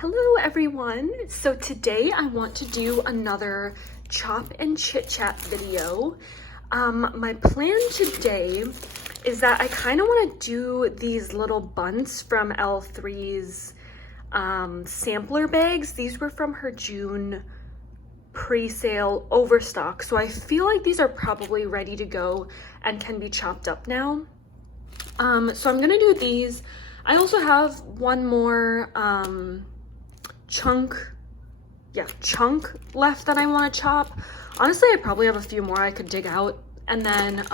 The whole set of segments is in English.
Hello everyone. So today I want to do another chop and chit chat video. My plan today is that I kind of want to do these little bunts from L3's sampler bags. These were from her June pre-sale overstock. So I feel like these are probably ready to go and can be chopped up now. So I'm gonna do these. I also have one more chunk left that I want to chop. Honestly, I probably have a few more I could dig out. And then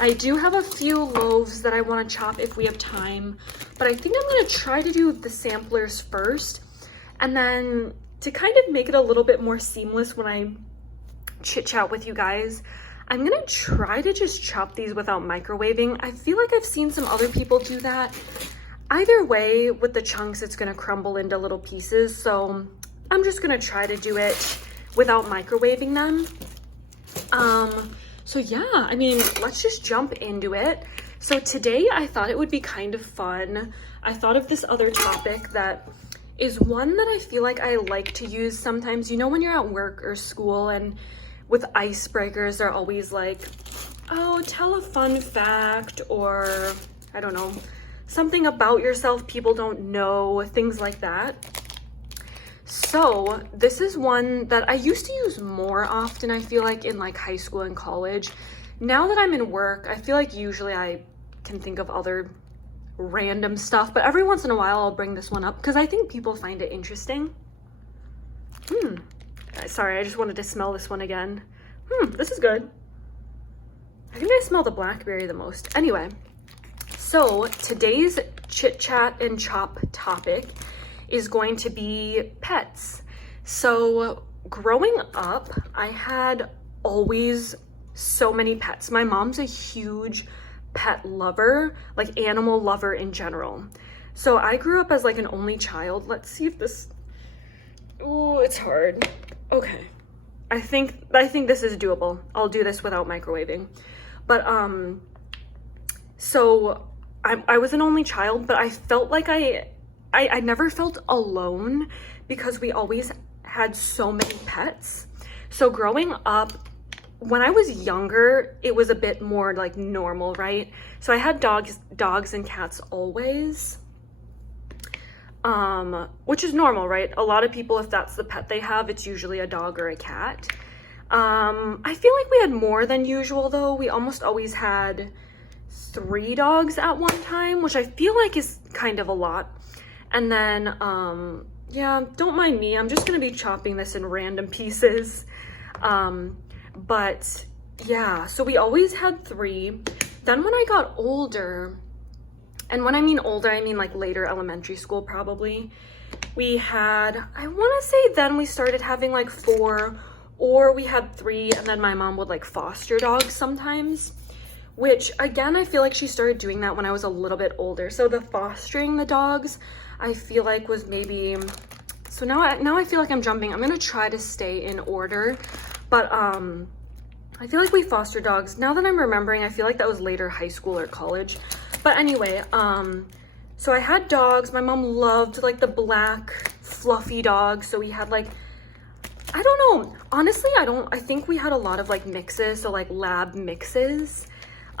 I do have a few loaves that I want to chop if we have time. But I think I'm going to try to do the samplers first. And then to kind of make it a little bit more seamless when I chit chat with you guys, I'm going to try to just chop these without microwaving. I feel like I've seen some other people do that. Either way, with the chunks, it's gonna crumble into little pieces. So I'm just gonna try to do it without microwaving them. So yeah, I mean, let's just jump into it. So today I thought it would be kind of fun. I thought of this other topic that is one that I feel like I like to use sometimes. You know, when you're at work or school and with icebreakers, they're always like, oh, tell a fun fact, or I don't know, something about yourself people don't know, things like that. So this is one that I used to use more often, I feel like, in like high school and college. Now that I'm in work, I feel like usually I can think of other random stuff, but every once in a while I'll bring this one up because I think people find it interesting. Sorry, I just wanted to smell this one again. This is good. I think I smell the blackberry the most. Anyway, so today's chit chat and chop topic is going to be pets. So growing up, I had always so many pets. My mom's a huge pet lover, like animal lover in general. So I grew up as like an only child. Let's see if this, oh, it's hard. Okay. I think this is doable. I'll do this without microwaving. But so I was an only child, but I felt like I never felt alone because we always had so many pets. So growing up, when I was younger, it was a bit more like normal, right? So I had dogs and cats always, which is normal, right? A lot of people, if that's the pet they have, it's usually a dog or a cat. I feel like we had more than usual though. We almost always had 3 dogs at one time, which I feel like is kind of a lot. And then, yeah, don't mind me. I'm just going to be chopping this in random pieces. But yeah, so we always had 3. Then when I got older, and when I mean older, I mean like later elementary school probably, we had, I want to say then we started having like 4, or we had 3, and then my mom would like foster dogs sometimes. Which, again, I feel like she started doing that when I was a little bit older. So the fostering the dogs, I feel like was maybe... So now I feel like I'm jumping. I'm going to try to stay in order. But I feel like we foster dogs. Now that I'm remembering, I feel like that was later high school or college. But anyway, so I had dogs. My mom loved, like, the black, fluffy dogs. So we had, like... I don't know. Honestly, I think we had a lot of, like, mixes. So, like, lab mixes.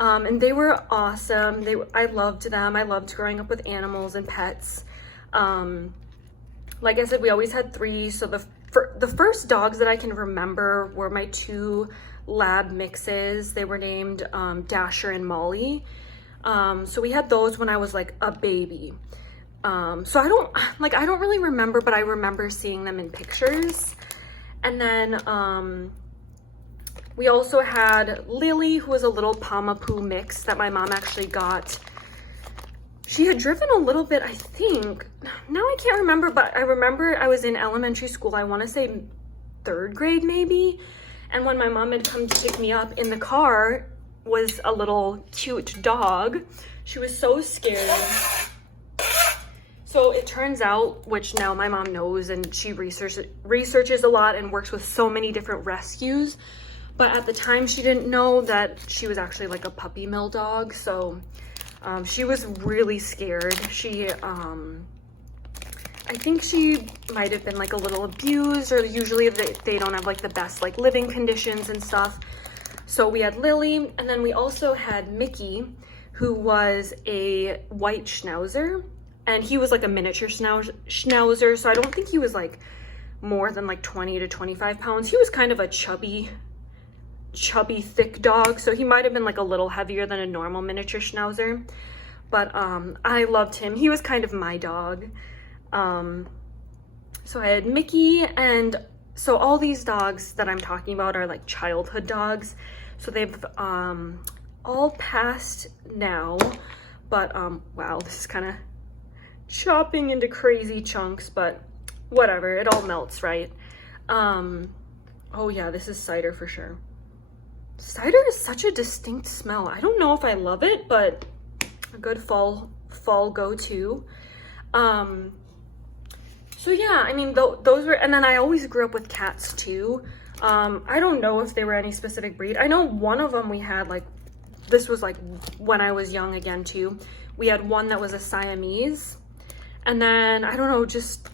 And they were awesome. I loved them. I loved growing up with animals and pets. Like I said, we always had 3. So the first dogs that I can remember were my 2 lab mixes. They were named Dasher and Molly. So we had those when I was like a baby. So I don't really remember, but I remember seeing them in pictures. And then we also had Lily, who was a little Pama-Poo mix that my mom actually got. She had driven a little bit, I think. Now I can't remember, but I remember I was in elementary school. I want to say 3rd grade maybe. And when my mom had come to pick me up, in the car was a little cute dog. She was so scared. So it turns out, which now my mom knows, and she researches a lot and works with so many different rescues. But at the time, she didn't know that she was actually like a puppy mill dog. So she was really scared. I think she might have been like a little abused, or usually they don't have like the best like living conditions and stuff. So we had Lily, and then we also had Mickey, who was a white schnauzer, and he was like a miniature schnauzer, so I don't think he was like more than like 20 to 25 pounds. He was kind of a chubby, thick dog, so he might have been like a little heavier than a normal miniature schnauzer. But I loved him. He was kind of my dog. So I had Mickey, and so all these dogs that I'm talking about are like childhood dogs. So they've all passed now, but wow, this is kind of chopping into crazy chunks, but whatever, it all melts, right? Oh yeah, this is cider for sure. Cider is such a distinct smell. I don't know if I love it, but a good fall go-to. So yeah, I mean, those were, and then I always grew up with cats too. I don't know if they were any specific breed. I know one of them we had, like, this was like when I was young again too. We had one that was a Siamese, and then I don't know, just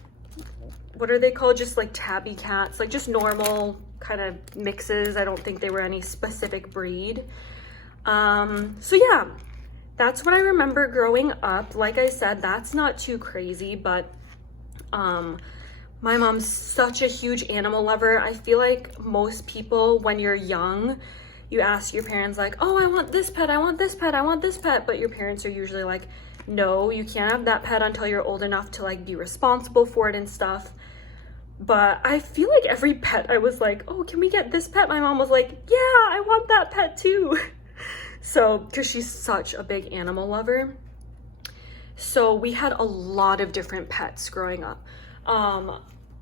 what are they called? Just like tabby cats, like just normal kind of mixes. I don't think they were any specific breed. So yeah, that's what I remember growing up. Like I said, that's not too crazy, but my mom's such a huge animal lover. I feel like most people, when you're young, you ask your parents like, oh, I want this pet, I want this pet, I want this pet, but your parents are usually like, no, you can't have that pet until you're old enough to like be responsible for it and stuff. But I feel like every pet I was like, oh, can we get this pet? My mom was like, yeah, I want that pet too. So, because she's such a big animal lover. So we had a lot of different pets growing up.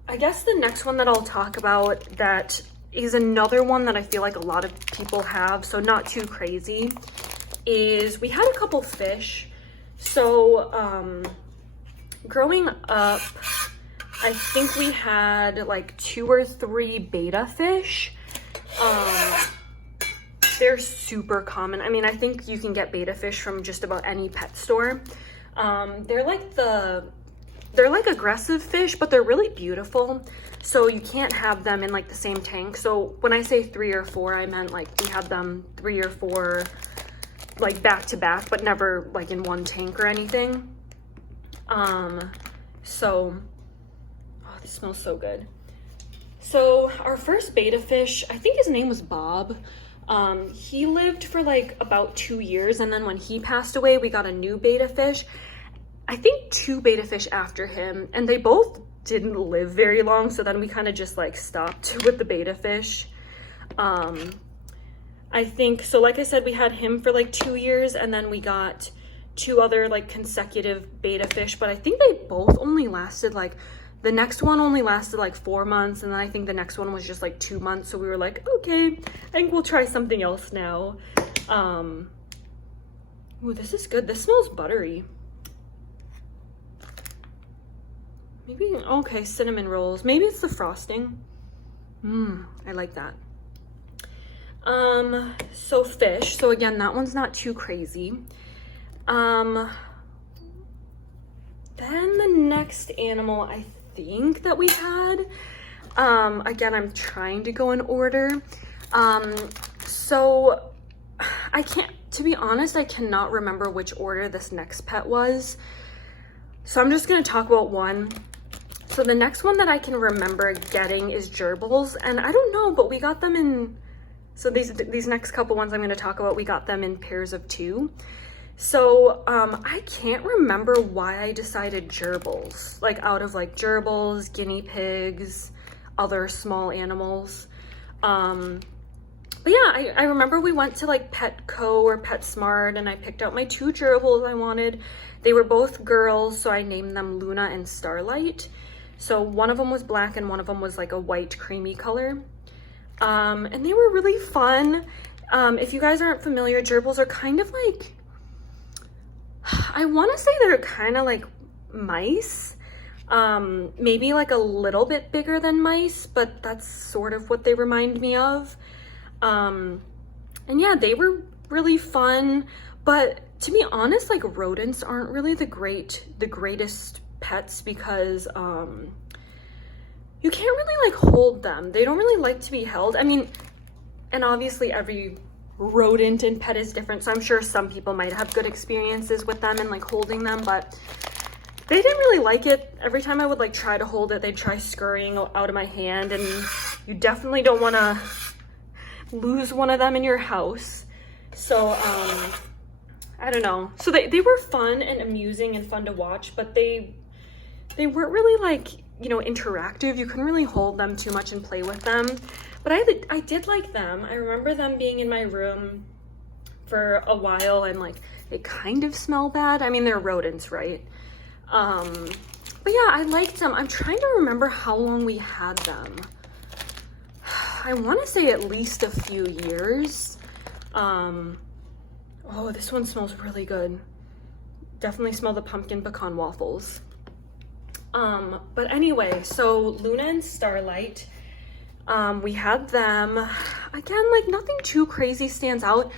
I guess the next one that I'll talk about that is another one that I feel like a lot of people have, so not too crazy, is we had a couple fish. So growing up, I think we had like 2 or 3 betta fish. They're super common. I mean, I think you can get betta fish from just about any pet store. They're like aggressive fish, but they're really beautiful. So you can't have them in like the same tank. So when I say 3 or 4, I meant like we had them 3 or 4 like back to back, but never like in one tank or anything. So, oh, this smells so good. So our first betta fish, I think his name was Bob. He lived for like about 2 years, and then when he passed away, we got a new betta fish. I think 2 betta fish after him, and they both didn't live very long, so then we kind of just like stopped with the betta fish. I think, so like I said, we had him for like 2 years, and then we got 2 other like consecutive betta fish, but I think they both only lasted like, the next one only lasted like 4 months, and then I think the next one was just like 2 months, so we were like, okay, I think we'll try something else now. Ooh, this is good. This smells buttery. Maybe, okay, cinnamon rolls. Maybe it's the frosting. I like that. So fish. So again, that one's not too crazy. Then the next animal I think that we had, again, I'm trying to go in order. So I can't, to be honest, I cannot remember which order this next pet was. So I'm just going to talk about one. So the next one that I can remember getting is gerbils, and I don't know, but we got them in, so these next couple ones I'm going to talk about, we got them in pairs of 2. So I can't remember why I decided gerbils, like out of like gerbils, guinea pigs, other small animals. But yeah, I remember we went to like Petco or PetSmart, and I picked out my 2 gerbils I wanted. They were both girls, so I named them Luna and Starlight. So one of them was black and one of them was like a white creamy color. And they were really fun. If you guys aren't familiar, gerbils are kind of like, I want to say they're kind of like mice. Maybe like a little bit bigger than mice, but that's sort of what they remind me of. And yeah, they were really fun, but to be honest, like rodents aren't really the greatest pets because you can't really like hold them. They don't really like to be held. I mean, and obviously every rodent and pet is different, so I'm sure some people might have good experiences with them and like holding them, but they didn't really like it. Every time I would like try to hold it, they'd try scurrying out of my hand, and you definitely don't want to lose one of them in your house. So I don't know. So they were fun and amusing and fun to watch, but they weren't really like, you know, interactive. You couldn't really hold them too much and play with them, but I did like them. I remember them being in my room for a while, and like they kind of smell bad. I mean, they're rodents, right? But yeah, I liked them. I'm trying to remember how long we had them. I want to say at least a few years. Oh, this one smells really good. Definitely smell the pumpkin pecan waffles. But anyway, so Luna and Starlight, we had them. Again, like nothing too crazy stands out.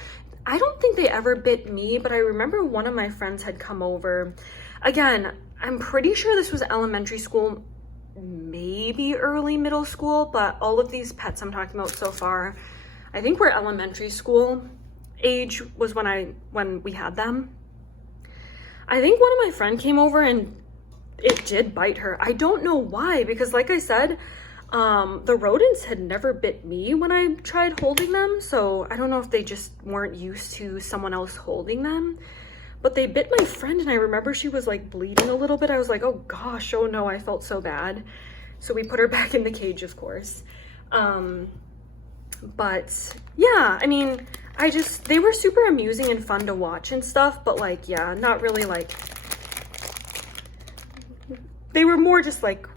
I don't think they ever bit me, but I remember one of my friends had come over. Again, I'm pretty sure this was elementary school, maybe early middle school, but all of these pets I'm talking about so far, I think were elementary school age was when we had them. I think one of my friends came over and it did bite her. I don't know why, because like I said, the rodents had never bit me when I tried holding them, so I don't know if they just weren't used to someone else holding them. But they bit my friend, and I remember she was like bleeding a little bit. I was like, oh gosh, oh no, I felt so bad. So we put her back in the cage, of course. But yeah, I mean, they were super amusing and fun to watch and stuff, but like, yeah, not really like, they were more just like,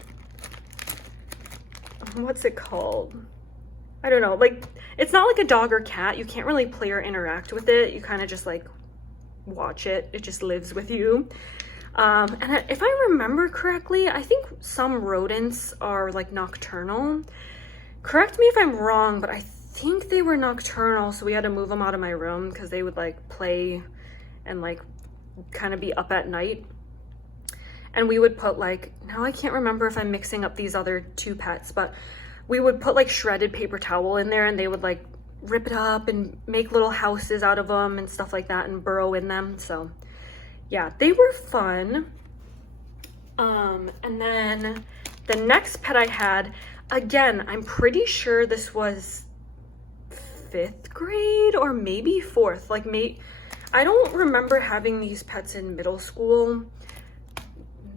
what's it called? I don't know, like, it's not like a dog or cat. You can't really play or interact with it. You kind of just like watch it. It just lives with you. And if I remember correctly, I think some rodents are like nocturnal. Correct me if I'm wrong, but I think they were nocturnal, so we had to move them out of my room because they would like play and like kind of be up at night. And we would put like, now I can't remember if I'm mixing up these other two pets, but we would put like shredded paper towel in there, and they would like rip it up and make little houses out of them and stuff like that and burrow in them. So yeah, they were fun. And then the next pet I had, again, I'm pretty sure this was 5th grade or maybe 4th. Like, I don't remember having these pets in middle school.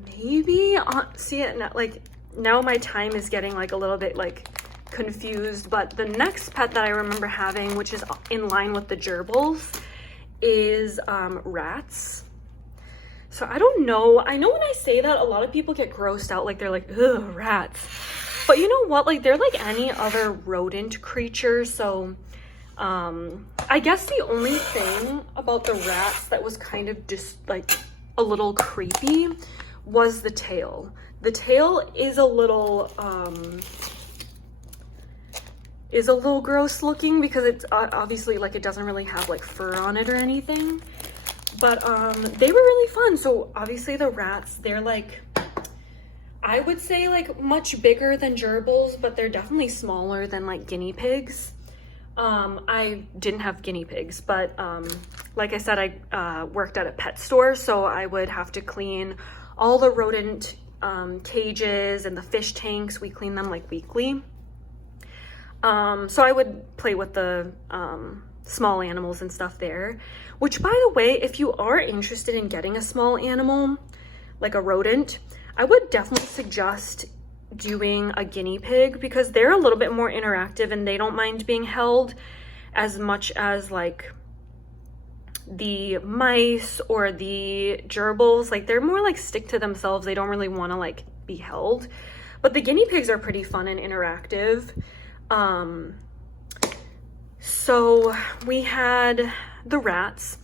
Maybe, see it now, like, now my time is getting like a little bit like confused, but the next pet that I remember having, which is in line with the gerbils, is rats. So I don't know. I know when I say that, a lot of people get grossed out, like they're like, ugh, rats. But you know what? Like, they're like any other rodent creature. So I guess the only thing about the rats that was kind of just like a little creepy was the tail. The tail is a little gross looking because it's obviously like it doesn't really have like fur on it or anything. But they were really fun. So obviously the rats, they're like, I would say like much bigger than gerbils, but they're definitely smaller than like guinea pigs. I didn't have guinea pigs, but like I said, I worked at a pet store, so I would have to clean all the rodent cages and the fish tanks. We clean them like weekly. So I would play with the small animals and stuff there, which, by the way, if you are interested in getting a small animal, like a rodent, I would definitely suggest doing a guinea pig because they're a little bit more interactive and they don't mind being held as much as like the mice or the gerbils. Like, they're more like stick to themselves. They don't really want to like be held, but the guinea pigs are pretty fun and interactive. So we had the rats.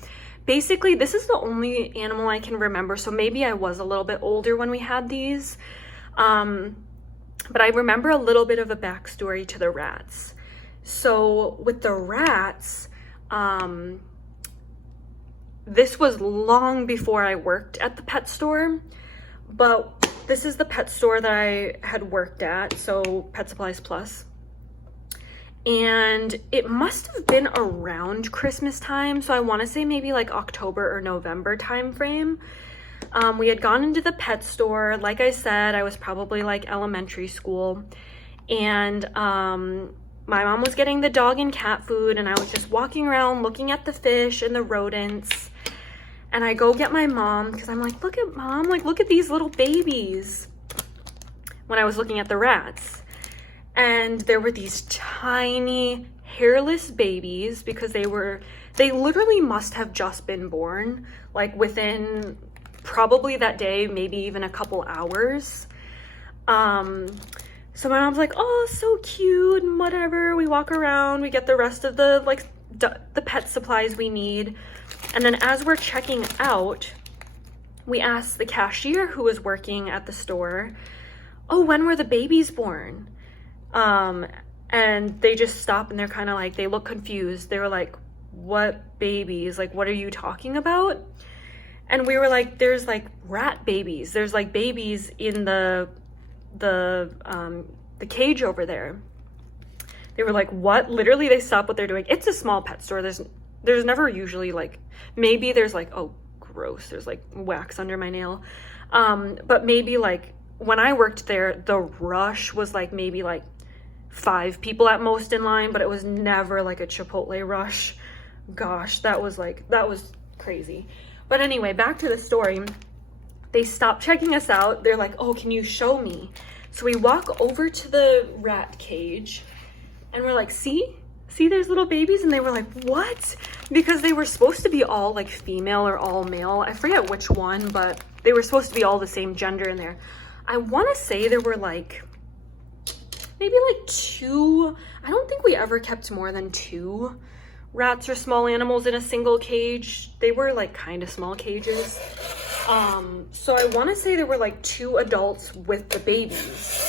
Basically, this is the only animal I can remember, so maybe I was a little bit older when we had these. But I remember a little bit of a backstory to the rats. So with the rats, this was long before I worked at the pet store, but this is the pet store that I had worked at, so Pet Supplies Plus. And it must have been around Christmas time, so I want to say maybe like October or November time frame. We had gone into the pet store. Like I said, I was probably like elementary school, and my mom was getting the dog and cat food, and I was just walking around looking at the fish and the rodents. And I go get my mom because I'm like, look at mom, like look at these little babies, when I was looking at the rats. And there were these tiny hairless babies, because they literally must have just been born, like within probably that day, maybe even a couple hours. So my mom's like, oh, so cute and whatever. We walk around, we get the rest of the the pet supplies we need. And then as we're checking out, we asked the cashier who was working at the store, oh, when were the babies born? And they just stop, and they're kind of like, they look confused. They were like, what babies? Like, what are you talking about? And we were like, there's like rat babies. There's like babies in the cage over there. They were like, what? Literally, they stopped what they're doing. It's a small pet store. There's never usually like, maybe there's like, oh, gross, there's like wax under my nail. But maybe like when I worked there, the rush was like maybe like 5 people at most in line, but it was never like a Chipotle rush. Gosh, that was crazy. But anyway, back to the story. They stopped checking us out. They're like, oh, can you show me? So we walk over to the rat cage, and we're like, see, there's little babies. And they were like, what? Because they were supposed to be all like female or all male. I forget which one, but they were supposed to be all the same gender in there. I want to say there were like maybe like 2. I don't think we ever kept more than 2 rats or small animals in a single cage. They were like kind of small cages. So I want to say there were like 2 adults with the babies.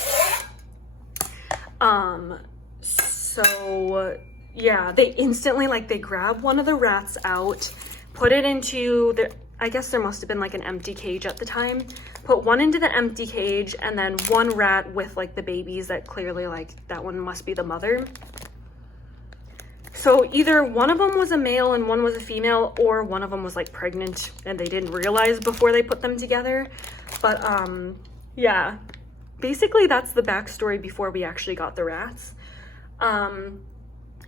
So yeah, they instantly, like, they grab one of the rats out, put it into I guess there must have been like an empty cage at the time, put one into the empty cage, and then one rat with like the babies that clearly, like, that one must be the mother. So either one of them was a male and one was a female, or one of them was like pregnant and they didn't realize before they put them together. But yeah, basically that's the backstory before we actually got the rats.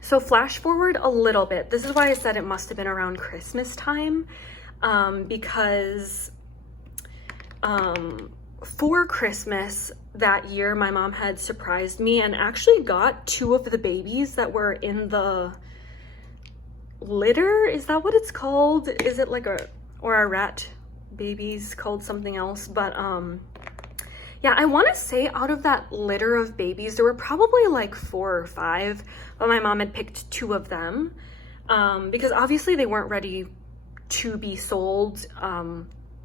So flash forward a little bit. This is why I said it must have been around Christmas time, because for Christmas that year, my mom had surprised me and actually got 2 of the babies that were in the litter. Is that what it's called? Is it like a rat babies called something else? But yeah, I want to say out of that litter of babies, there were probably like 4 or 5, but my mom had picked 2 of them, because obviously they weren't ready to be sold,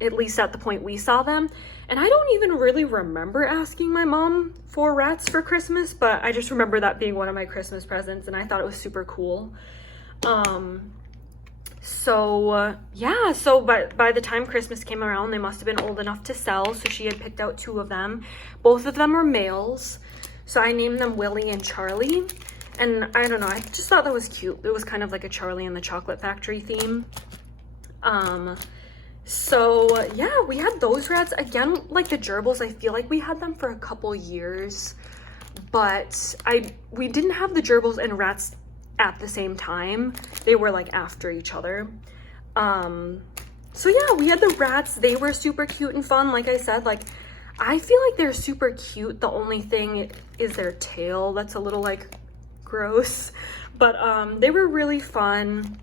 at least at the point we saw them. And I don't even really remember asking my mom for rats for Christmas, but I just remember that being one of my Christmas presents, and I thought it was super cool. So yeah, so by the time Christmas came around, they must have been old enough to sell, so she had picked out 2 of them. Both of them were males, so I named them Willie and Charlie. And I don't know, I just thought that was cute. It was kind of like a Charlie and the Chocolate Factory theme. So yeah, we had those rats. Again, like the gerbils, I feel like we had them for a couple years, but we didn't have the gerbils and rats at the same time. They were like after each other. So yeah, we had the rats. They were super cute and fun. Like I said, like, I feel like they're super cute. The only thing is their tail. That's a little like gross, but they were really fun.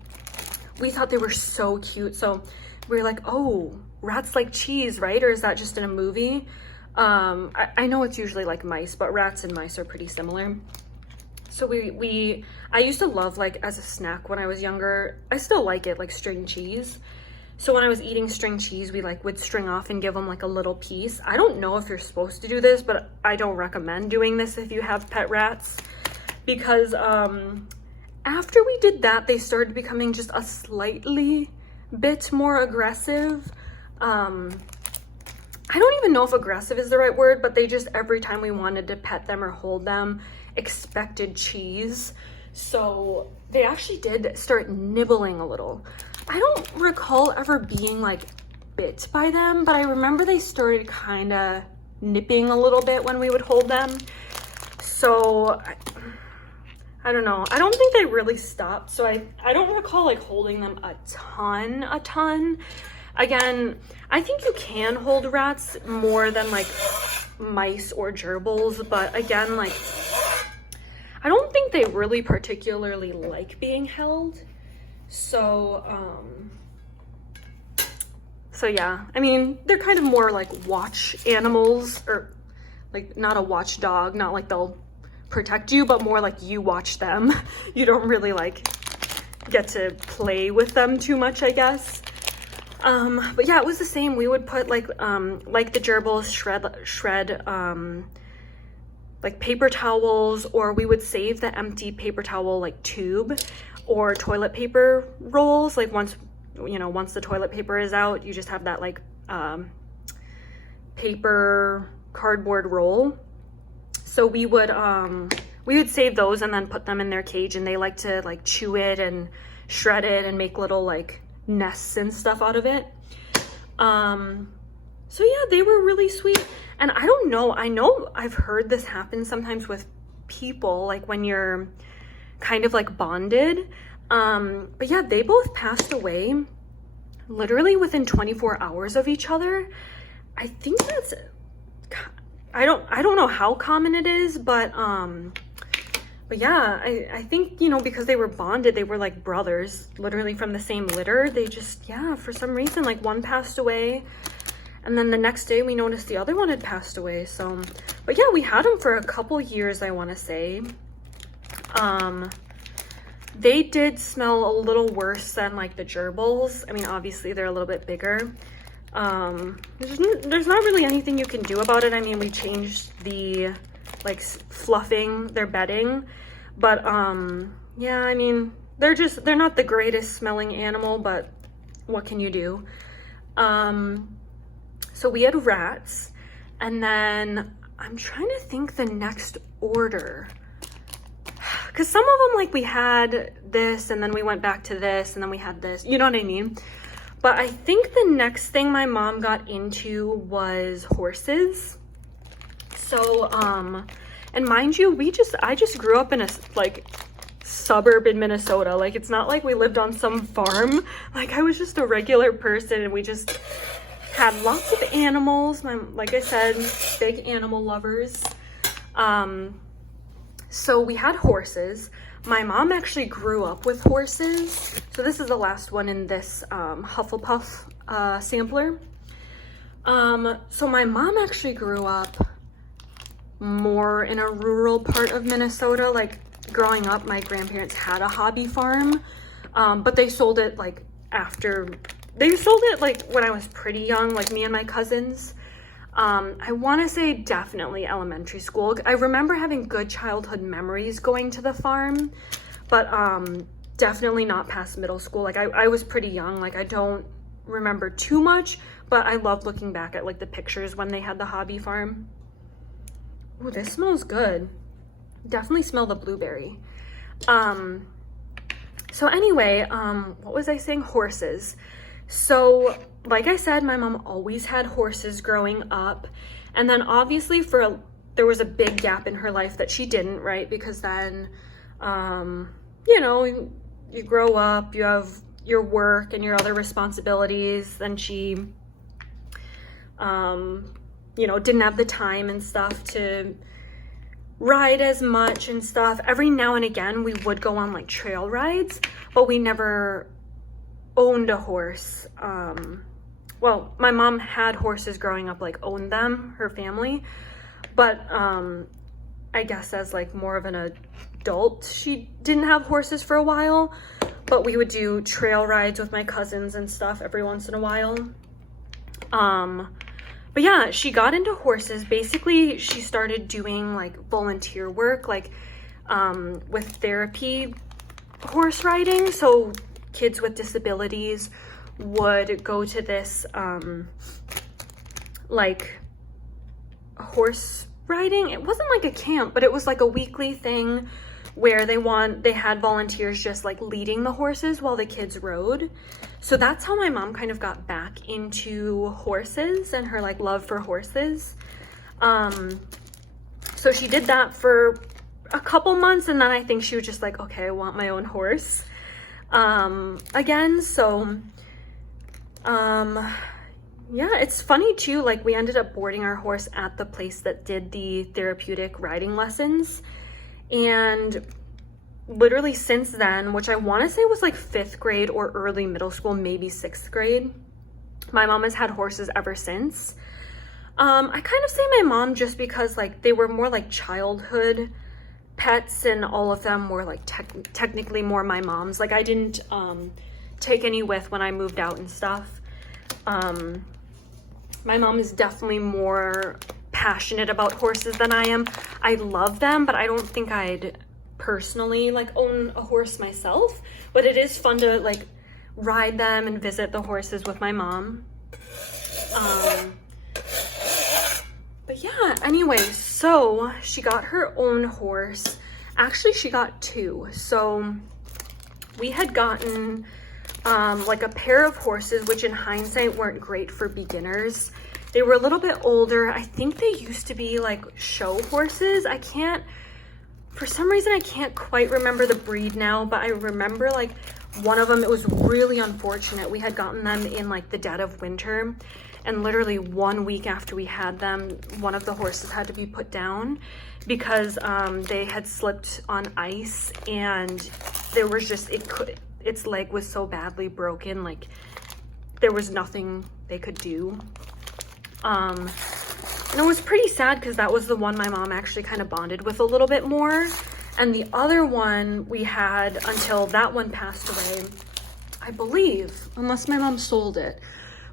We thought they were so cute. So we were like, oh, rats like cheese, right? Or is that just in a movie? I know it's usually like mice, but rats and mice are pretty similar. So I used to love, like, as a snack when I was younger, I still like it, like string cheese. So when I was eating string cheese, we like would string off and give them like a little piece. I don't know if you're supposed to do this, but I don't recommend doing this if you have pet rats, because after we did that, they started becoming just a slightly bit more aggressive. I don't even know if aggressive is the right word, but they just, every time we wanted to pet them or hold them, expected cheese. So they actually did start nibbling a little. I don't recall ever being like bit by them, but I remember they started kind of nipping a little bit when we would hold them. So I don't know. I don't think they really stopped. So I don't recall like holding them a ton. Again, I think you can hold rats more than like mice or gerbils, but again, like I don't think they really particularly like being held. So yeah, I mean, they're kind of more like watch animals, or like not a watchdog, not like they'll protect you, but more like you watch them. You don't really like get to play with them too much, I guess. But yeah, it was the same. We would put like the gerbils shred like paper towels, or we would save the empty paper towel like tube or toilet paper rolls. Like once the toilet paper is out, you just have that like paper cardboard roll. So we would save those and then put them in their cage, and they like to like chew it and shred it and make little like nests and stuff out of it. So yeah, they were really sweet. And I don't know, I know I've heard this happen sometimes with people, like when you're kind of like bonded. But yeah, they both passed away literally within 24 hours of each other. I think that's, I don't know how common it is, but yeah, I think, you know, because they were bonded, they were like brothers, literally from the same litter. They just, yeah, for some reason, like one passed away, and then the next day we noticed the other one had passed away. So, but yeah, we had them for a couple years, I want to say. They did smell a little worse than like the gerbils. I mean, obviously they're a little bit bigger. There's not really anything you can do about it. I mean, we changed the like fluffing their bedding, but yeah, I mean, they're not the greatest smelling animal, but what can you do? So we had rats, and then I'm trying to think the next order, because some of them, like, we had this and then we went back to this and then we had this, you know what I mean? But I think the next thing my mom got into was horses. So and mind you, I just grew up in a like suburb in Minnesota. Like, it's not like we lived on some farm. Like, I was just a regular person, and we just had lots of animals. Like I said, big animal lovers. So we had horses. My mom actually grew up with horses. So this is the last one in this Hufflepuff sampler. So my mom actually grew up more in a rural part of Minnesota. Like, growing up, my grandparents had a hobby farm, but they sold it like when I was pretty young, like me and my cousins. I want to say definitely elementary school. I remember having good childhood memories going to the farm, but definitely not past middle school. Like, I was pretty young. Like, I don't remember too much, but I love looking back at like the pictures when they had the hobby farm. Ooh, this smells good. Definitely smell the blueberry. So anyway, what was I saying? Horses. So like I said, my mom always had horses growing up. And then obviously there was a big gap in her life that she didn't, right? Because then, you know, you grow up, you have your work and your other responsibilities. Then she, you know, didn't have the time and stuff to ride as much and stuff. Every now and again, we would go on like trail rides, but we never owned a horse. Well, my mom had horses growing up, like owned them, her family, but I guess as like more of an adult, she didn't have horses for a while, but we would do trail rides with my cousins and stuff every once in a while. But yeah, she got into horses. Basically, she started doing like volunteer work, like with therapy horse riding. So kids with disabilities would go to this like horse riding. It wasn't like a camp, but it was like a weekly thing where they had volunteers just like leading the horses while the kids rode. So that's how my mom kind of got back into horses and her like love for horses. So she did that for a couple months, and then I think she was just like, okay, I want my own horse again. So yeah, it's funny too, like we ended up boarding our horse at the place that did the therapeutic riding lessons, and literally since then, which I want to say was like 5th grade or early middle school, maybe 6th grade, my mom has had horses ever since. I kind of say my mom just because like they were more like childhood pets, and all of them were like technically more my mom's. Like I didn't take any with when I moved out and stuff. My mom is definitely more passionate about horses than I am. I love them, but I don't think I'd personally like own a horse myself, but it is fun to like ride them and visit the horses with my mom. But yeah, anyway, so she got her own horse. Actually, she got 2. So we had gotten like a pair of horses, which in hindsight weren't great for beginners. They were a little bit older. I think they used to be like show horses. For some reason, I can't quite remember the breed now, but I remember like one of them, it was really unfortunate. We had gotten them in like the dead of winter, and literally 1 week after we had them, one of the horses had to be put down because they had slipped on ice, and there was just, its leg was so badly broken, like there was nothing they could do. And it was pretty sad because that was the one my mom actually kind of bonded with a little bit more. And the other one we had until that one passed away, I believe, unless my mom sold it.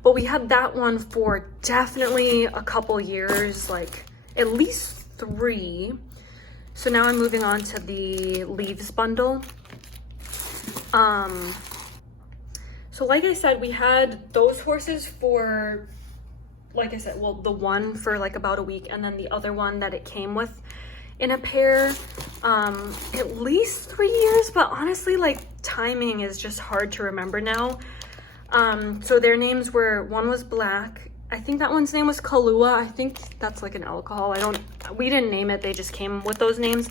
But we had that one for definitely a couple years, like at least 3. So now I'm moving on to the leaves bundle. So like I said, we had those horses for, like I said, well, the one for like about a week, and then the other one that it came with in a pair, at least 3 years, but honestly, like timing is just hard to remember now. So their names were, one was Black. I think that one's name was Kahlua. I think that's like an alcohol. We didn't name it. They just came with those names.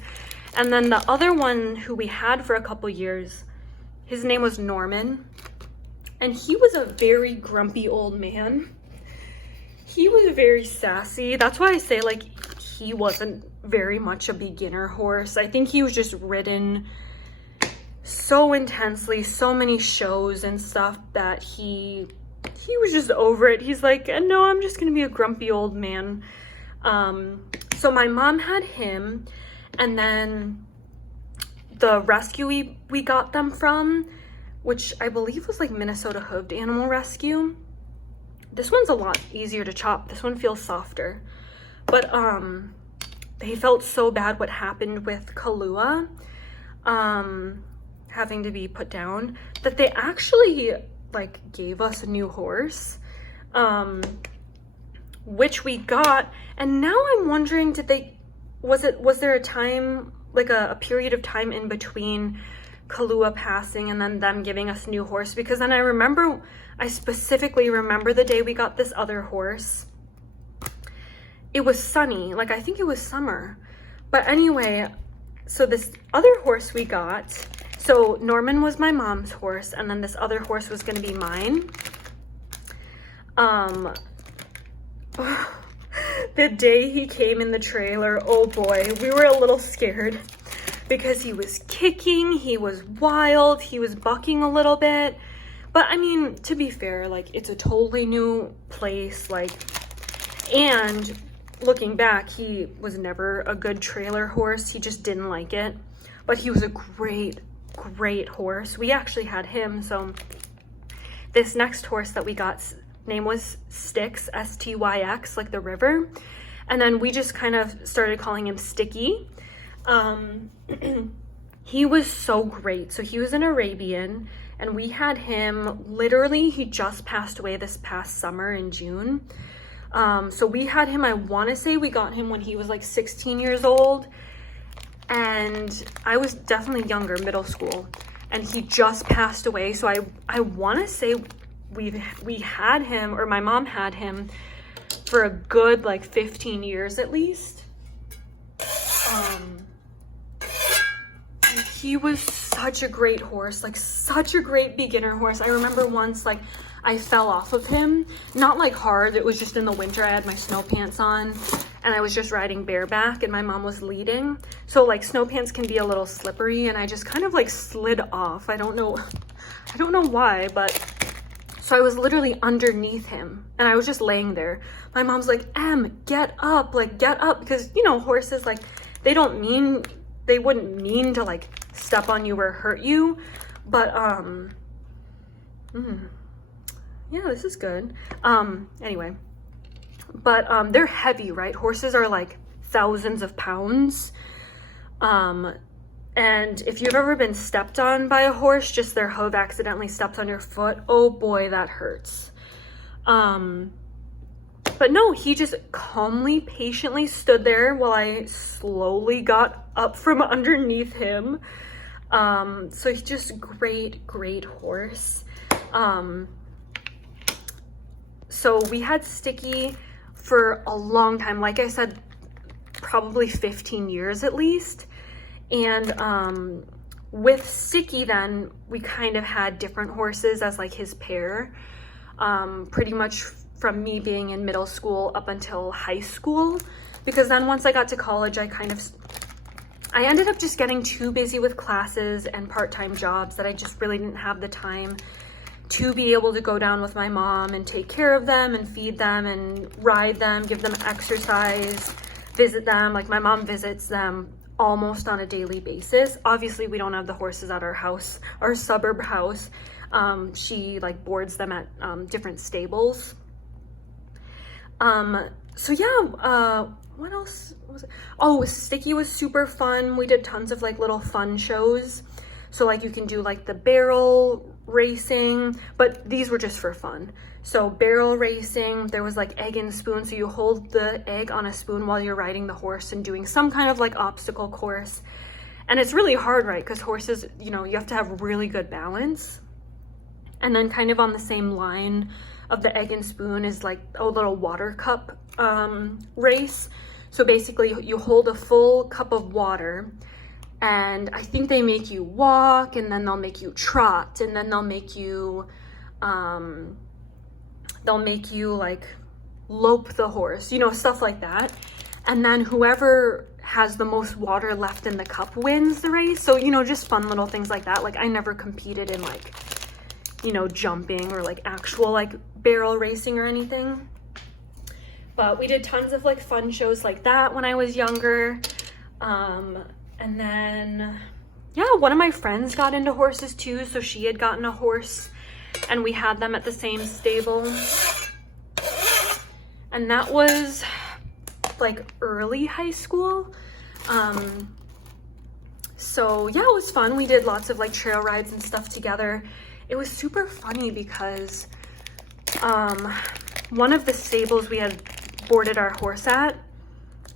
And then the other one who we had for a couple years, his name was Norman. And he was a very grumpy old man. He was very sassy. That's why I say like he wasn't very much a beginner horse. I think he was just ridden so intensely, so many shows and stuff, that he was just over it. He's like, no, I'm just gonna be a grumpy old man. So my mom had him, and then the rescue we got them from, which I believe was like Minnesota Hooved Animal Rescue. This one's a lot easier to chop. This one feels softer. But they felt so bad what happened with Kahlua having to be put down, that they actually like gave us a new horse, which we got. And now I'm wondering, was there a time, like a period of time in between Kahlua passing and then them giving us a new horse? Because then I specifically remember the day we got this other horse. It was sunny, like I think it was summer. But anyway, so this other horse we got, so Norman was my mom's horse, and then this other horse was gonna be mine. The day he came in the trailer, oh boy, we were a little scared because he was kicking, he was wild, he was bucking a little bit. But I mean, to be fair, like it's a totally new place, like, and looking back, he was never a good trailer horse. He just didn't like it, but he was a great horse. We actually had him. So this next horse that we got, name was Styx, S-T-Y-X, like the river. And then we just kind of started calling him Sticky. He was so great. So he was an Arabian, and we had him, literally, he just passed away this past summer in June. So we had him, I want to say we got him when he was like 16 years old. And I was definitely younger, middle school. And he just passed away. So I want to say we had him, or my mom had him, for a good like 15 years at least. And he was such a great horse, like such a great beginner horse. I remember once like I fell off of him, not like hard, it was just in the winter. I had my snow pants on and I was just riding bareback and my mom was leading. So like snow pants can be a little slippery and I just kind of like slid off. I don't know why, but so I was literally underneath him and I was just laying there. My mom's like, Em, get up, like get up, because you know, horses, like they wouldn't mean to like step on you or hurt you, but yeah, this is good. Anyway, but they're heavy, right? Horses are like thousands of pounds. And if you've ever been stepped on by a horse, just their hoof accidentally steps on your foot, oh boy, that hurts. But no, he just calmly, patiently stood there while I slowly got up from underneath him. So he's just great horse. So we had Sticky for a long time, like I said, probably 15 years at least. And with Sticky then, we kind of had different horses as like his pair, pretty much from me being in middle school up until high school, because then once I got to college, I ended up just getting too busy with classes and part-time jobs that I just really didn't have the time to be able to go down with my mom and take care of them and feed them and ride them, give them exercise, visit them. Like my mom visits them almost on a daily basis. Obviously we don't have the horses at our house, our suburb house. She like boards them at different stables. So yeah, what else was it? Oh, Sticky was super fun. We did tons of like little fun shows. So like you can do like the barrel racing, but these were just for fun. So barrel racing, there was like egg and spoon. So you hold the egg on a spoon while you're riding the horse and doing some kind of like obstacle course. And it's really hard, right? Because horses, you know, you have to have really good balance. And then kind of on the same line of the egg and spoon is like a little water cup race. So basically you hold a full cup of water and I think they make you walk and then they'll make you trot and then they'll make you like lope the horse, you know, stuff like that. And then whoever has the most water left in the cup wins the race. So, you know, just fun little things like that. Like I never competed in like, you know, jumping or like actual like barrel racing or anything. But we did tons of like fun shows like that when I was younger. And then, yeah, one of my friends got into horses too. So she had gotten a horse and we had them at the same stable. And that was like early high school. So yeah, it was fun. We did lots of like trail rides and stuff together. It was super funny because one of the stables we had boarded our horse at,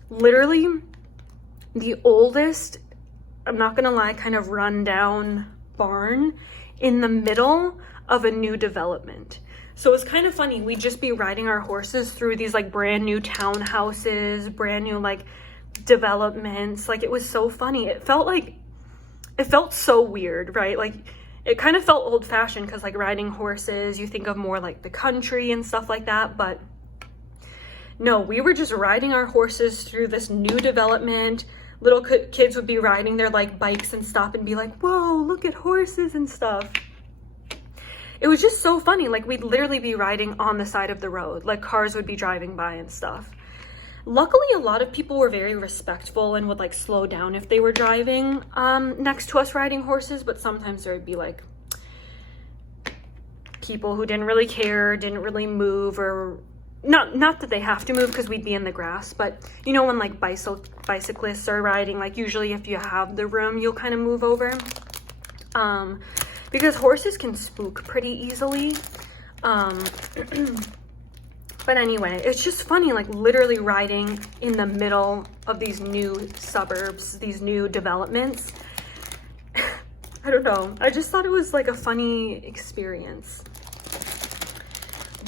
literally the oldest, I'm not gonna lie, kind of run down barn in the middle of a new development. So it's kind of funny. We'd just be riding our horses through these like brand new townhouses, brand new like developments. Like it was so funny. It felt so weird, right? Like it kind of felt old fashioned because like riding horses, you think of more like the country and stuff like that. But no, we were just riding our horses through this new development. Little kids would be riding their like bikes and stop and be like, whoa, look at horses and stuff. It was just so funny. Like we'd literally be riding on the side of the road, like cars would be driving by and stuff. Luckily, a lot of people were very respectful and would like slow down if they were driving next to us riding horses, but sometimes there would be like people who didn't really care, didn't really move, or not that they have to move because we'd be in the grass, but you know when like bicyclists are riding, like usually if you have the room, you'll kind of move over. Because horses can spook pretty easily. But anyway, it's just funny, like literally riding in the middle of these new suburbs, these new developments. I don't know. I just thought it was like a funny experience.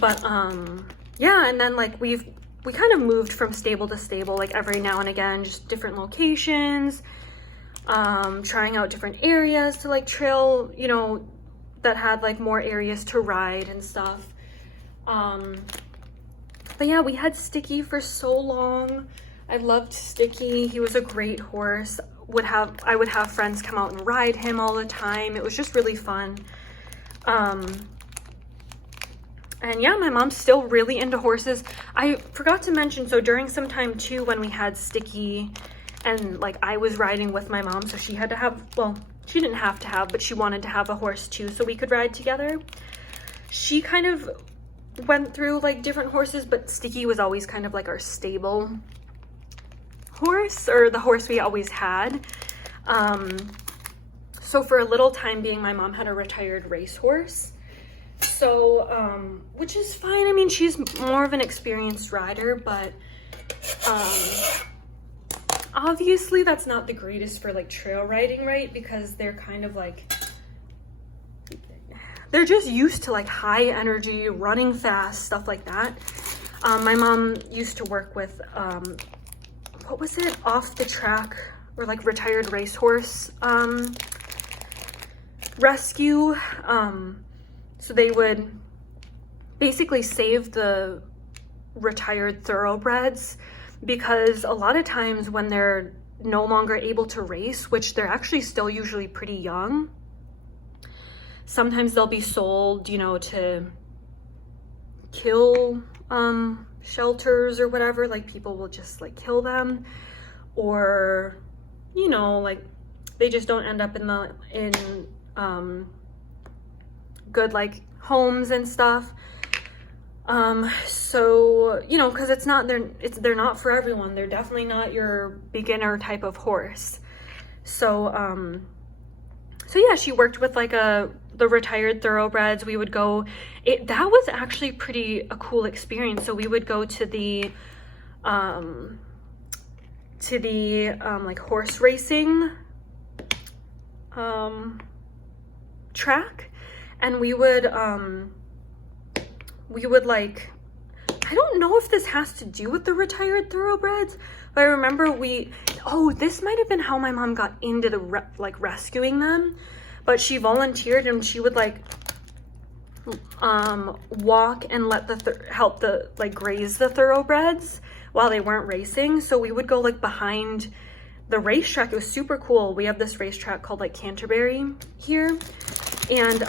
But yeah, and then like we kind of moved from stable to stable, like every now and again, just different locations, trying out different areas to like trail, you know, that had like more areas to ride and stuff. But yeah, we had Sticky for so long. I loved Sticky. He was a great horse. I would have friends come out and ride him all the time. It was just really fun. And yeah, my mom's still really into horses. I forgot to mention, so during some time too, when we had Sticky and like I was riding with my mom, so she had to have, well, she didn't have to have, but she wanted to have a horse too, so we could ride together. She kind of went through like different horses, but Sticky was always kind of like our stable horse, or the horse we always had. So for a little time being, my mom had a retired racehorse. So, which is fine. I mean, she's more of an experienced rider, but obviously that's not the greatest for like trail riding, right? Because they're kind of like, they're just used to like high energy, running fast, stuff like that. My mom used to work with, what was it? Off the track, or like retired racehorse rescue. So they would basically save the retired thoroughbreds, because a lot of times when they're no longer able to race, which they're actually still usually pretty young, sometimes they'll be sold, you know, to kill shelters or whatever. Like people will just like kill them, or, you know, like they just don't end up in good like homes and stuff. So, you know, because they're not for everyone. They're definitely not your beginner type of horse. So so yeah, she worked with like the retired thoroughbreds. We would go, that was actually a cool experience. So we would go to the like horse racing track, and we would like, I don't know if this has to do with the retired thoroughbreds, but I remember this might have been how my mom got into the rescuing them. But she volunteered, and she would like walk and let help graze the thoroughbreds while they weren't racing. So we would go like behind the racetrack. It was super cool. We have this racetrack called like Canterbury here, and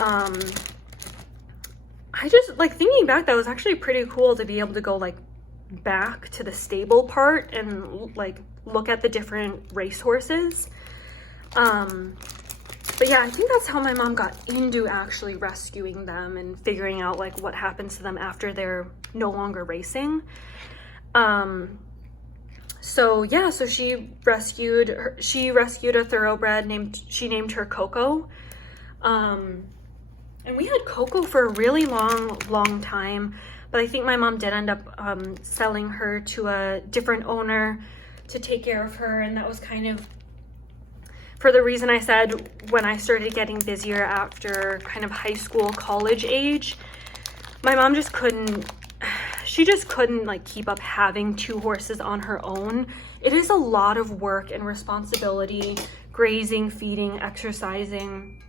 I just like thinking back, that was actually pretty cool to be able to go like back to the stable part and like look at the different racehorses. But yeah, I think that's how my mom got into actually rescuing them and figuring out like what happens to them after they're no longer racing. So yeah, so she rescued a thoroughbred she named her Coco. And we had Coco for a really long time, but I think my mom did end up selling her to a different owner to take care of her, and that was kind of for the reason I said, when I started getting busier after kind of high school, college age. My mom just couldn't like keep up having 2 horses on her own. It is a lot of work and responsibility, grazing, feeding, exercising.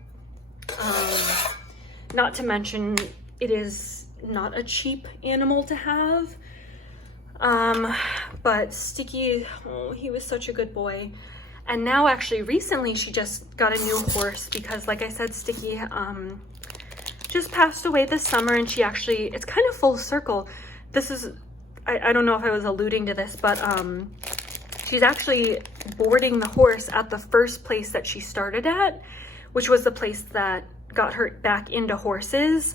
Not to mention, it is not a cheap animal to have. But Sticky, oh, he was such a good boy. And now actually recently she just got a new horse, because like I said, Sticky just passed away this summer, and it's kind of full circle. This is, I don't know if I was alluding to this, but she's actually boarding the horse at the first place that she started at, which was the place that got her back into horses,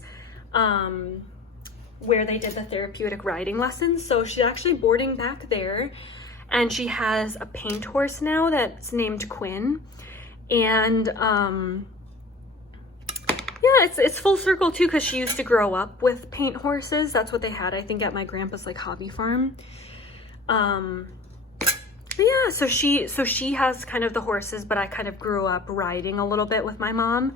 where they did the therapeutic riding lessons. So she's actually boarding back there, and she has a paint horse now that's named Quinn. And yeah, it's full circle too, because she used to grow up with paint horses. That's what they had, I think, at my grandpa's like hobby farm. But yeah, so she has kind of the horses, but I kind of grew up riding a little bit with my mom.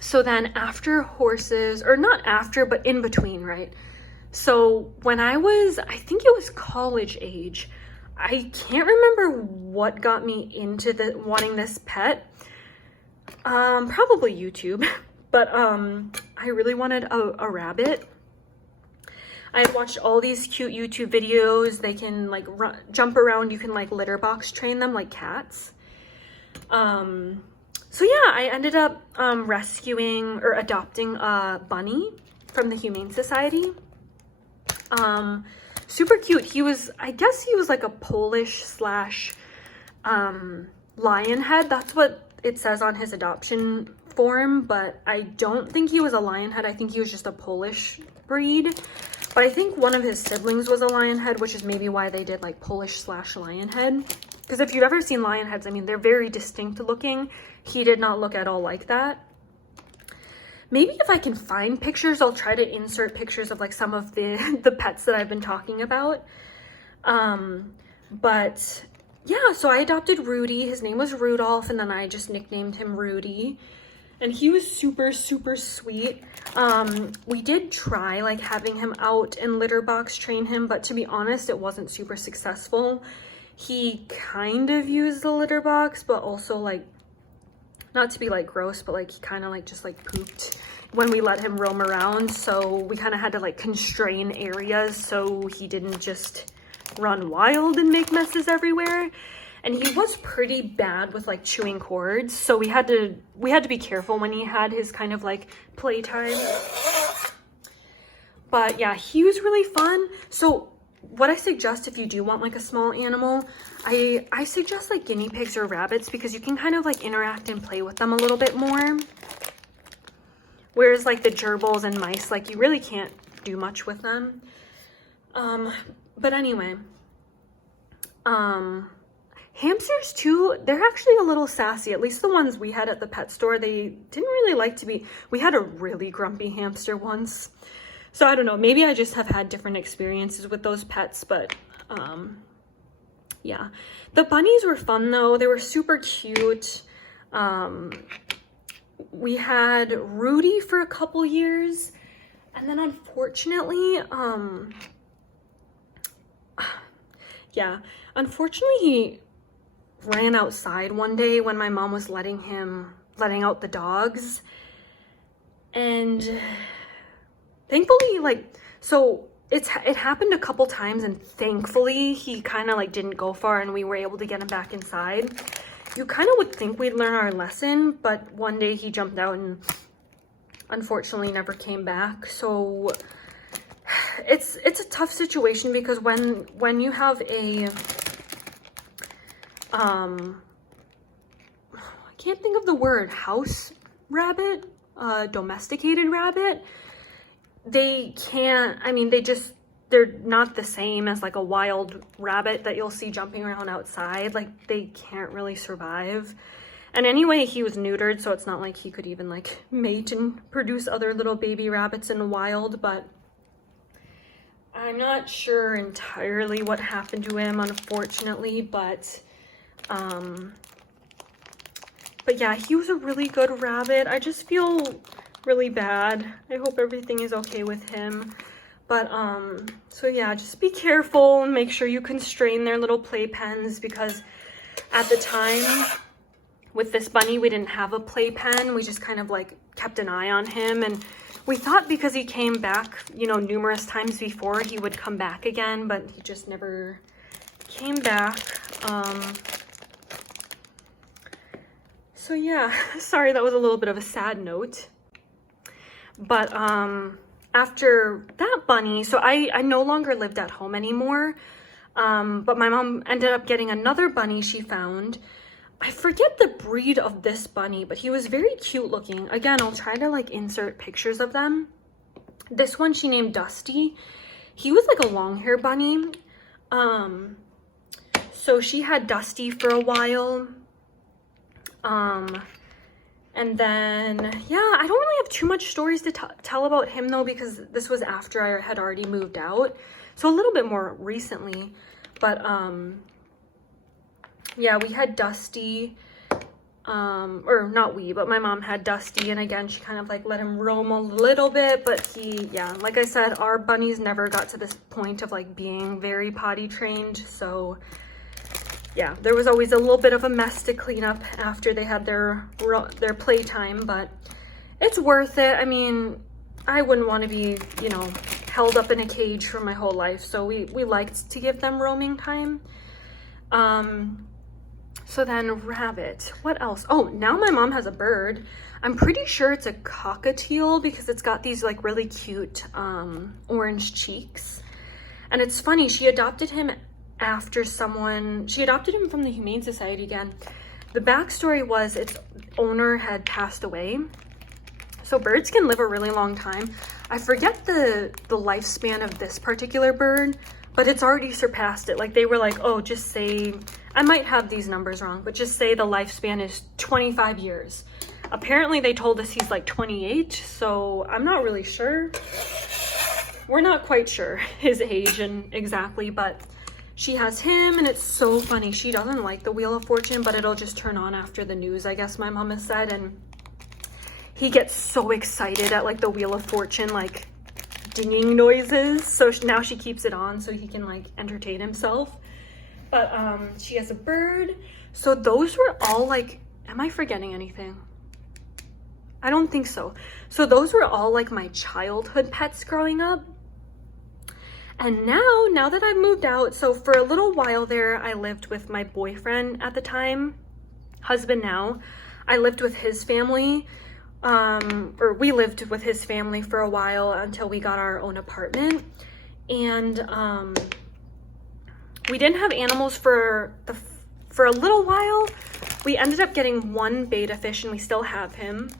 So then after horses, or not after, but in between, right? So when I think it was college age, I can't remember what got me into wanting this pet. Probably YouTube, but I really wanted a rabbit. I had watched all these cute YouTube videos. They can like jump around. You can like litter box train them like cats. So yeah, I ended up rescuing or adopting a bunny from the Humane Society. Super cute. I guess he was like a Polish / lion head. That's what it says on his adoption form, but I don't think he was a lion head. I think he was just a Polish breed. But I think one of his siblings was a lion head, which is maybe why they did like Polish / lion head. Because if you've ever seen lion heads, I mean, they're very distinct looking. He did not look at all like that. Maybe if I can find pictures, I'll try to insert pictures of like some of the pets that I've been talking about. But yeah, so I adopted Rudy. His name was Rudolph, and then I just nicknamed him Rudy. And he was super, super sweet. We did try like having him out and litter box train him, but to be honest, it wasn't super successful. He kind of used the litter box, but also like, not to be like gross, but like he kind of like just like pooped when we let him roam around. So we kind of had to like constrain areas so he didn't just run wild and make messes everywhere. And he was pretty bad with like chewing cords, so we had to be careful when he had his kind of like playtime. But yeah, he was really fun. So what I suggest if you do want like a small animal, I suggest like guinea pigs or rabbits, because you can kind of like interact and play with them a little bit more. Whereas like the gerbils and mice, like you really can't do much with them. But anyway, hamsters too, they're actually a little sassy. At least the ones we had at the pet store, they didn't really like to be. We had a really grumpy hamster once. So I don't know, maybe I just have had different experiences with those pets, but yeah. The bunnies were fun though. They were super cute. We had Rudy for a couple years, and then unfortunately, yeah, unfortunately he ran outside one day when my mom was letting out the dogs, and thankfully, like, so it happened a couple times, and thankfully he kind of like didn't go far and we were able to get him back inside. You kind of would think we'd learn our lesson, but one day he jumped out and unfortunately never came back. So it's a tough situation, because when you have a I can't think of the word, house rabbit, domesticated rabbit, they can't, I mean, they're not the same as like a wild rabbit that you'll see jumping around outside. Like, they can't really survive. And anyway, he was neutered, so it's not like he could even like mate and produce other little baby rabbits in the wild. But I'm not sure entirely what happened to him, unfortunately, but yeah, he was a really good rabbit. I just feel really bad. I hope everything is okay with him. But so yeah, just be careful and make sure you constrain their little playpens, because at the time with this bunny, we didn't have a playpen. We just kind of like kept an eye on him, and we thought because he came back, you know, numerous times before, he would come back again, but he just never came back. So yeah, sorry, that was a little bit of a sad note. But after that bunny, so I no longer lived at home anymore, but my mom ended up getting another bunny she found. I forget the breed of this bunny, but he was very cute looking. Again, I'll try to like insert pictures of them. This one she named Dusty. He was like a long hair bunny. So she had Dusty for a while. And And then, yeah, I don't really have too much stories to tell about him though, because this was after I had already moved out. So a little bit more recently. But, yeah, we had Dusty, or not we, but my mom had Dusty. And again, she kind of like let him roam a little bit, but he, yeah, like I said, our bunnies never got to this point of like being very potty trained. So yeah, there was always a little bit of a mess to clean up after they had their playtime, but it's worth it. I mean, I wouldn't want to be, you know, held up in a cage for my whole life. So we liked to give them roaming time. So then rabbit, what else? Oh, now my mom has a bird. I'm pretty sure it's a cockatiel because it's got these like really cute orange cheeks. And it's funny, she adopted him after she adopted him from the Humane Society again. The backstory was its owner had passed away. So birds can live a really long time. I forget the lifespan of this particular bird, but it's already surpassed it. Like they were like, oh, just say, I might have these numbers wrong, but just say the lifespan is 25 years. Apparently they told us he's like 28, so I'm not really sure. We're not quite sure his age and exactly, but she has him, and it's so funny. She doesn't like the Wheel of Fortune, but it'll just turn on after the news, I guess my mom has said, and he gets so excited at like the Wheel of Fortune, like dinging noises. So now she keeps it on so he can like entertain himself. But she has a bird. So those were all like, am I forgetting anything? I don't think so. So those were all like my childhood pets growing up. And now that I've moved out, so for a little while there, I lived with my boyfriend at the time, husband now. I lived with his family, or we lived with his family for a while until we got our own apartment. And we didn't have animals for a little while. We ended up getting one betta fish, and we still have him.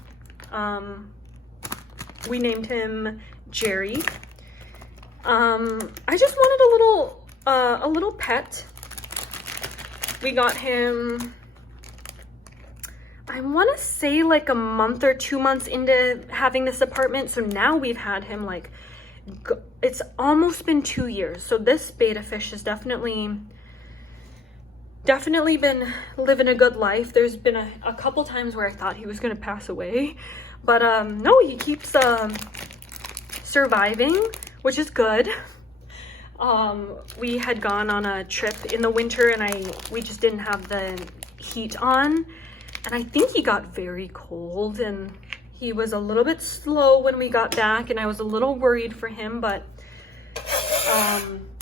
We named him Jerry. I just wanted a little pet. We got him, I want to say like a month or 2 months into having this apartment. So now we've had him like, it's almost been 2 years. So this betta fish has definitely been living a good life. There's been a couple times where I thought he was going to pass away, but no, he keeps surviving, which is good. We had gone on a trip in the winter, and we just didn't have the heat on, and I think he got very cold, and he was a little bit slow when we got back, and I was a little worried for him, but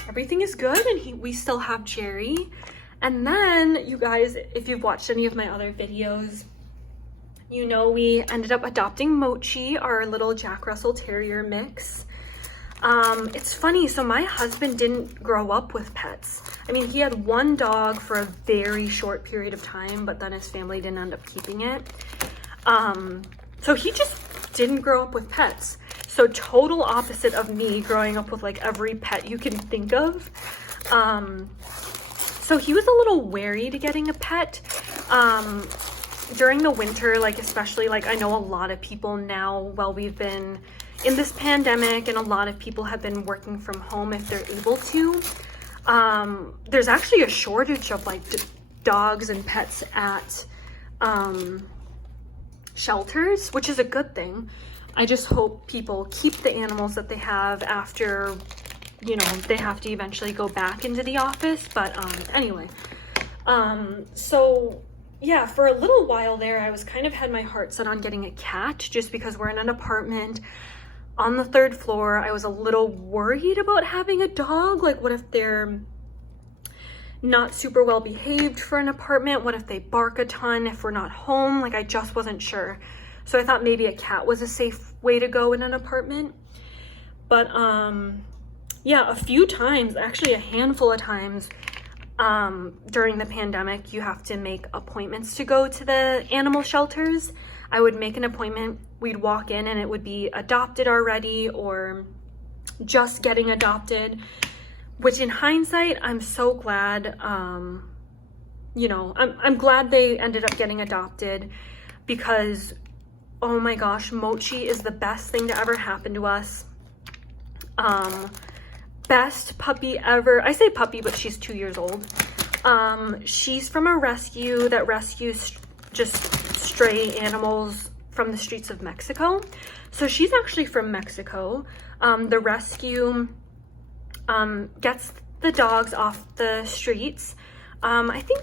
everything is good, and we still have Jerry. And then, you guys, if you've watched any of my other videos, you know we ended up adopting Mochi, our little Jack Russell Terrier mix. It's funny, so my husband didn't grow up with pets. I mean, he had one dog for a very short period of time, but then his family didn't end up keeping it. So he just didn't grow up with pets. So total opposite of me growing up with like every pet you can think of. So he was a little wary to getting a pet. During the winter, like especially, like I know a lot of people now, while we've been in this pandemic, and a lot of people have been working from home if they're able to. There's actually a shortage of like dogs and pets at shelters, which is a good thing. I just hope people keep the animals that they have after, you know, they have to eventually go back into the office. But anyway, so yeah, for a little while there, I was kind of had my heart set on getting a cat, just because we're in an apartment on the 3rd floor. I was a little worried about having a dog. Like, what if they're not super well behaved for an apartment? What if they bark a ton if we're not home? Like, I just wasn't sure. So I thought maybe a cat was a safe way to go in an apartment. But yeah, a few times, actually a handful of times, during the pandemic, you have to make appointments to go to the animal shelters. I would make an appointment, we'd walk in, and it would be adopted already or just getting adopted, which in hindsight, I'm so glad, you know, I'm glad they ended up getting adopted, because oh my gosh, Mochi is the best thing to ever happen to us. Best puppy ever. I say puppy, but she's 2 years old. She's from a rescue that rescues just stray animals from the streets of Mexico. So she's actually from Mexico. The rescue gets the dogs off the streets. I think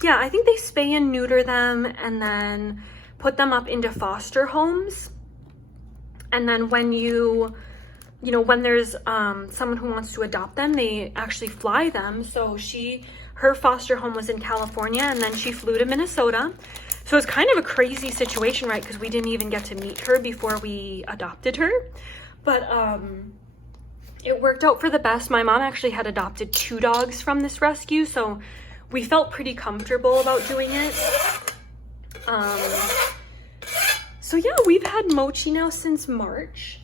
they spay and neuter them and then put them up into foster homes. And then when when there's someone who wants to adopt them, they actually fly them. So her foster home was in California, and then she flew to Minnesota. So it's kind of a crazy situation, right? Because we didn't even get to meet her before we adopted her. But it worked out for the best. My mom actually had adopted 2 dogs from this rescue, so we felt pretty comfortable about doing it. So yeah, we've had Mochi now since March.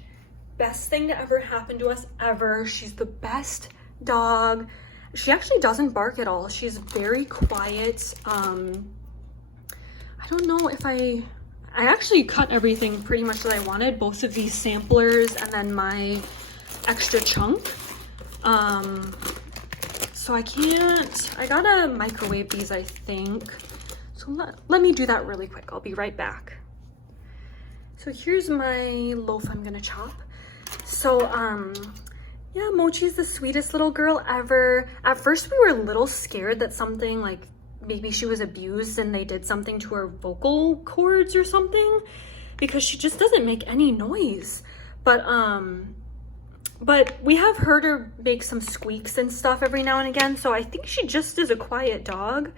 Best thing to ever happen to us ever. She's the best dog. She actually doesn't bark at all. She's very quiet. I don't know if I actually cut everything pretty much that I wanted, both of these samplers and then my extra chunk. So I gotta microwave these, I think. So let me do that really quick. I'll be right back. So here's my loaf I'm gonna chop. So, yeah, Mochi's the sweetest little girl ever. At first we were a little scared that something, like maybe she was abused and they did something to her vocal cords or something, because she just doesn't make any noise. But we have heard her make some squeaks and stuff every now and again, so I think she just is a quiet dog.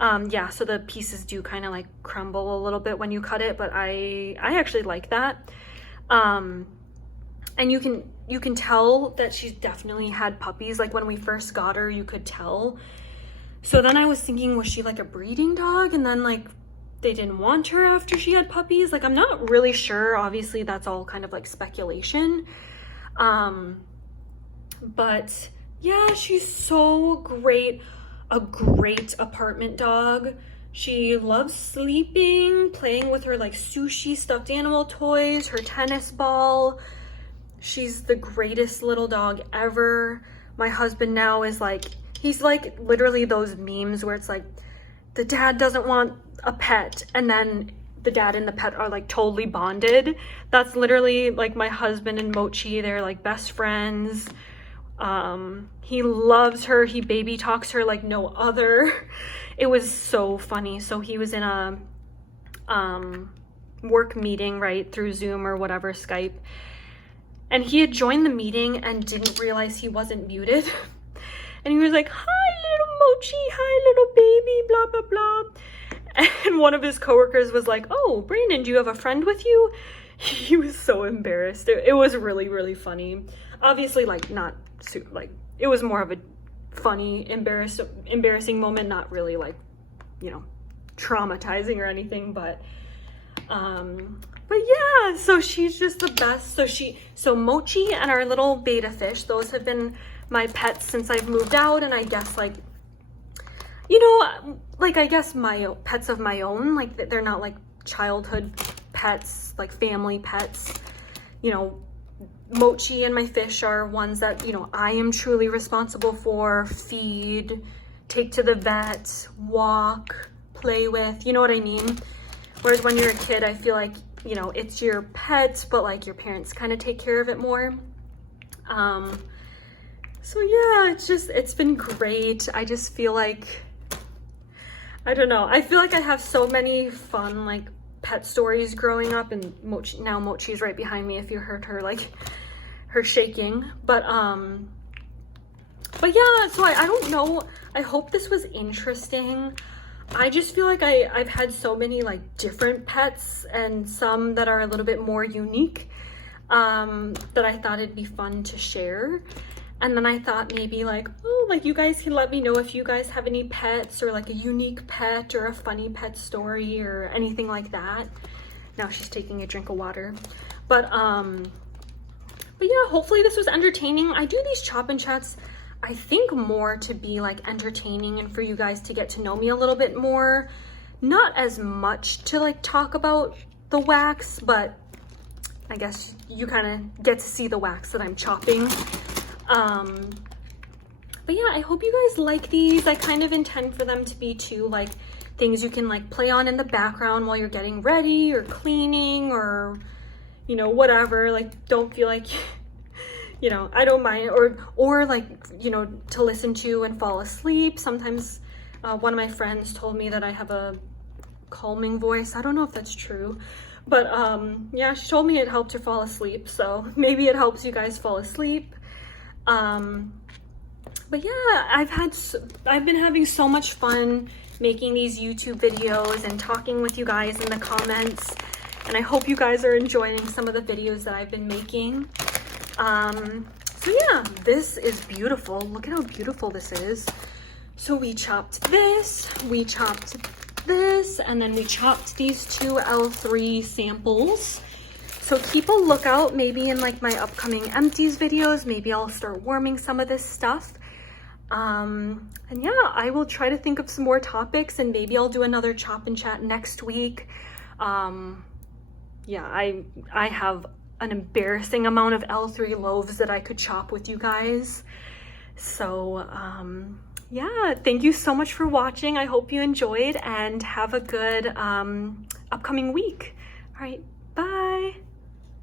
Yeah, so the pieces do kind of like crumble a little bit when you cut it, but I actually like that. And you can tell that she's definitely had puppies. Like when we first got her, you could tell. So then I was thinking, was she like a breeding dog? And then like they didn't want her after she had puppies. Like I'm not really sure. Obviously that's all kind of like speculation. But yeah, she's so great. A great apartment dog. She loves sleeping, playing with her like sushi stuffed animal toys, her tennis ball. She's the greatest little dog ever. My husband now is like, he's like literally those memes where it's like the dad doesn't want a pet and then the dad and the pet are like totally bonded. That's literally like my husband and Mochi. They're like best friends. He loves her. He baby talks her like no other. It was so funny. So he was in a work meeting, right, through Zoom or whatever, Skype. And he had joined the meeting and didn't realize he wasn't muted. And he was like, "Hi, little Mochi. Hi, little baby, blah, blah, blah." And one of his coworkers was like, "Oh, Brandon, do you have a friend with you?" He was so embarrassed. It was really, really funny. Obviously, like, not like, it was more of a funny, embarrassing moment, not really like, traumatizing or anything, but yeah, so she's just the best. So Mochi and our little betta fish, those have been my pets since I've moved out. And I guess like, I guess my pets of my own, like they're not like childhood pets, like family pets. Mochi and my fish are ones that, I am truly responsible for, feed, take to the vet, walk, play with, you know what I mean? Whereas when you're a kid, I feel like, it's your pet, but like your parents kind of take care of it more. So yeah, it's been great. I just feel like, I don't know. I feel like I have so many fun, like, pet stories growing up, and now Mochi's right behind me if you heard her, like, her shaking. But yeah, so I don't know. I hope this was interesting. I just feel like I've had so many like different pets and some that are a little bit more unique, that I thought it'd be fun to share. And then I thought maybe like, you guys can let me know if you guys have any pets or like a unique pet or a funny pet story or anything like that. Now she's taking a drink of water. But yeah, hopefully this was entertaining. I do these chop and chats, I think, more to be like entertaining and for you guys to get to know me a little bit more. Not as much to like talk about the wax, but I guess you kind of get to see the wax that I'm chopping. But yeah, I hope you guys like these. I kind of intend for them to be too, like, things you can like play on in the background while you're getting ready or cleaning or, you know, whatever. Like, don't feel like, you know, I don't mind, or like, you know, to listen to and fall asleep. Sometimes one of my friends told me that I have a calming voice. I don't know if that's true, but yeah, she told me it helped her fall asleep, so maybe it helps you guys fall asleep. But yeah, I've been having so much fun making these YouTube videos and talking with you guys in the comments, and I hope you guys are enjoying some of the videos that I've been making. So yeah, this is beautiful. Look at how beautiful this is. So we chopped this, and then we chopped these two L3 samples. So keep a lookout, maybe in like my upcoming empties videos, maybe I'll start warming some of this stuff. And yeah, I will try to think of some more topics, and maybe I'll do another chop and chat next week. Yeah, I have an embarrassing amount of L3 loaves that I could chop with you guys. So yeah, thank you so much for watching. I hope you enjoyed, and have a good upcoming week. All right, bye.